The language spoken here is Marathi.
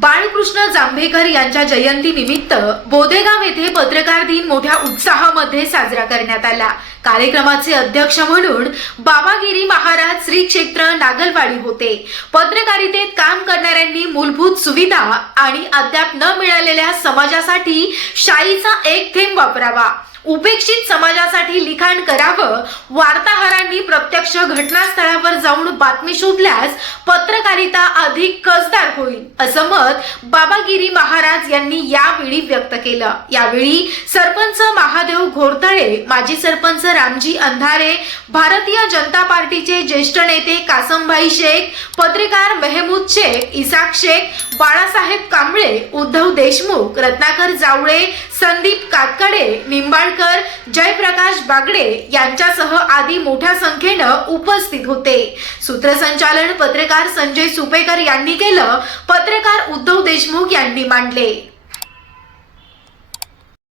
बाळकृष्ण जांभेकर यांच्या जयंती निमित्त बोदेगाव येथे पत्रकार दिन मोठ्या उत्साहामध्ये साजरा करण्यात आला. कार्यक्रमाचे अध्यक्ष म्हणून बाबागिरी महाराज श्री क्षेत्र नागलवाडी होते. पत्रकारितेत काम करणाऱ्यांनी मूलभूत सुविधा आणि अद्याप न मिळालेल्या समाजासाठी शाईचा एक थेंब वापरावा. उपेक्षित समाजासाठी लिखाण करा वार्ताहरांनी प्रत्यक्ष घटनास्थळावर जाऊन बातमी शोधल्यास पत्रकारिता अधिक कसदार होईल असं मत बाबागिरी महाराज यांनी यावेळी व्यक्त केलं. यावेळी सरपंच घोरतळे माजी सरपंच रामजी अंधारे भारतीय जनता पार्टीचे ज्येष्ठ नेते कासमभाई शेख पत्रकार मेहमूद शेख इसाक शेख बाळासाहेब कांबळे उद्धव देशमुख रत्नाकर जावळे संदीप कातकडे निंबाळकर जयप्रकाश बागडे यांच्यासह आदी मोठ्या संख्येनं उपस्थित होते. सूत्रसंचालन पत्रकार संजय सुपेकर यांनी केलं पत्रकार उद्धव देशमुख यांनी मांडले.